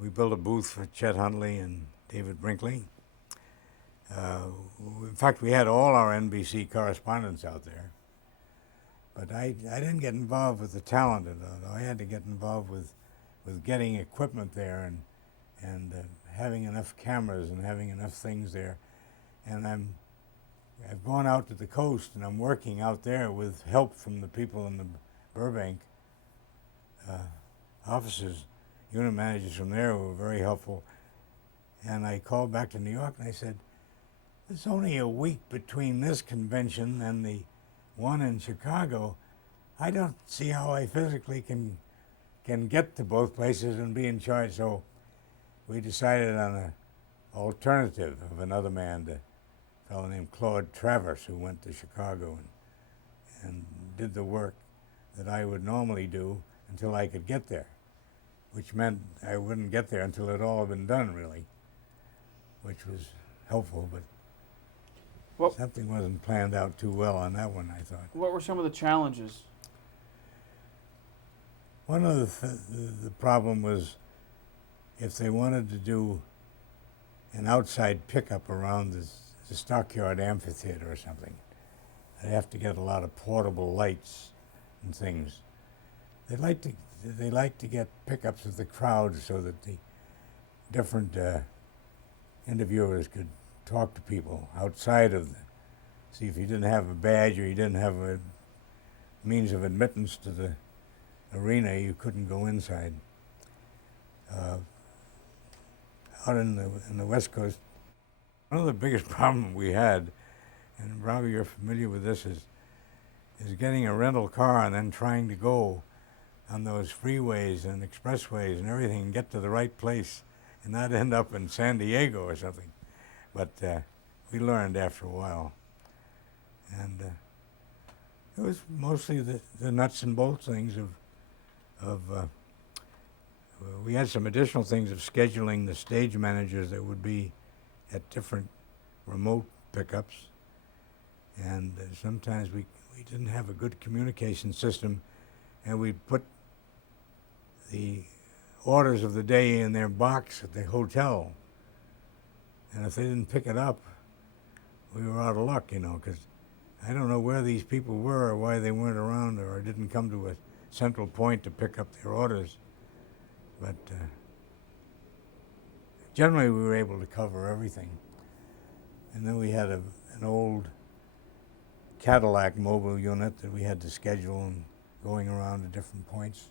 We built a booth for Chet Huntley and David Brinkley. In fact, we had all our NBC correspondents out there. But I didn't get involved with the talent at all. I had to get involved with getting equipment there and having enough cameras and having enough things there. And I've gone out to the coast and I'm working out there with help from the people in the Burbank offices. Unit managers from there were very helpful. And I called back to New York and I said, there's only a week between this convention and the one in Chicago. I don't see how I physically can get to both places and be in charge. So we decided on an alternative of another man, a fellow named Claude Travers, who went to Chicago and did the work that I would normally do until I could get there, which meant I wouldn't get there until it all had been done, really, which was helpful, but something wasn't planned out too well on that one, I thought. What were some of the challenges? One of the problem was if they wanted to do an outside pickup around the Stockyard Amphitheater or something, they'd have to get a lot of portable lights and things. They like to get pickups of the crowd so that the different interviewers could talk to people outside of see if you didn't have a badge or you didn't have a means of admittance to the arena, you couldn't go inside. Out in the West Coast, one of the biggest problems we had, and probably you're familiar with this, is getting a rental car and then trying to go on those freeways and expressways and everything and get to the right place and not end up in San Diego or something. But we learned after a while. And it was mostly the nuts and bolts things we had some additional things of scheduling the stage managers that would be at different remote pickups. And sometimes we didn't have a good communication system, and we'd put the orders of the day in their box at the hotel. And if they didn't pick it up, we were out of luck, because I don't know where these people were or why they weren't around or didn't come to a central point to pick up their orders. But generally we were able to cover everything. And then we had an old Cadillac mobile unit that we had to schedule and going around to different points.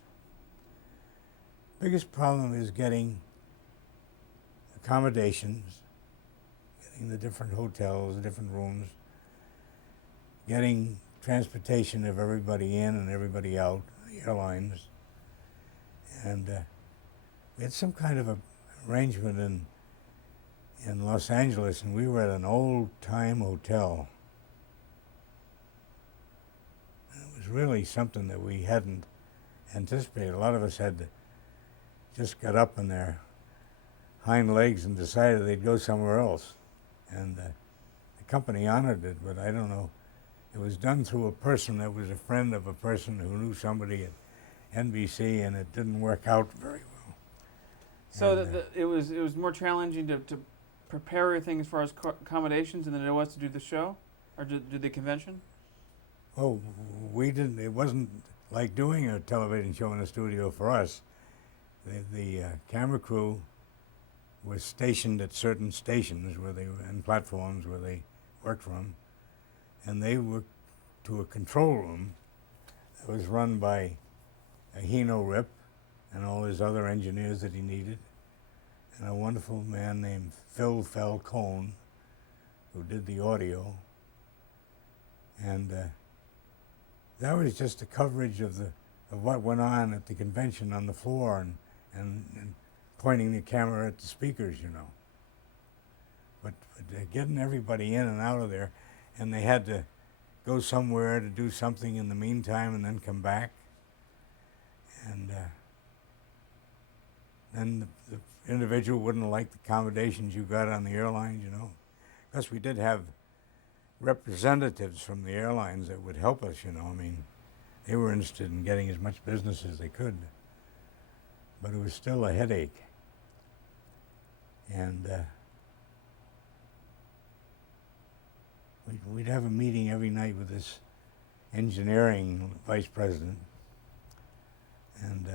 Biggest problem is getting accommodations, getting the different hotels, the different rooms, getting transportation of everybody in and everybody out, the airlines. And we had some kind of a arrangement in Los Angeles, and we were at an old-time hotel. And it was really something that we hadn't anticipated. A lot of us had to just got up on their hind legs and decided they'd go somewhere else. And the company honored it, but I don't know. It was done through a person that was a friend of a person who knew somebody at NBC, and it didn't work out very well. So it was more challenging to prepare everything as far as accommodations than it was to do the show, or do the convention? Oh, we didn't. It wasn't like doing a television show in a studio for us. The camera crew was stationed at certain stations where they were, and platforms where they worked from, and they worked to a control room that was run by Hino Rip and all his other engineers that he needed, and a wonderful man named Phil Falcone who did the audio. And that was just a coverage of what went on at the convention on the floor and pointing the camera at the speakers, But getting everybody in and out of there, and they had to go somewhere to do something in the meantime and then come back. And then the individual wouldn't like the accommodations you got on the airlines, Because we did have representatives from the airlines that would help us, They were interested in getting as much business as they could. But it was still a headache. And we'd have a meeting every night with this engineering vice president, and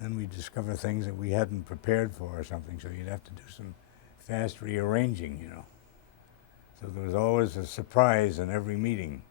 then we'd discover things that we hadn't prepared for or something, so you'd have to do some fast rearranging, you know. So there was always a surprise in every meeting.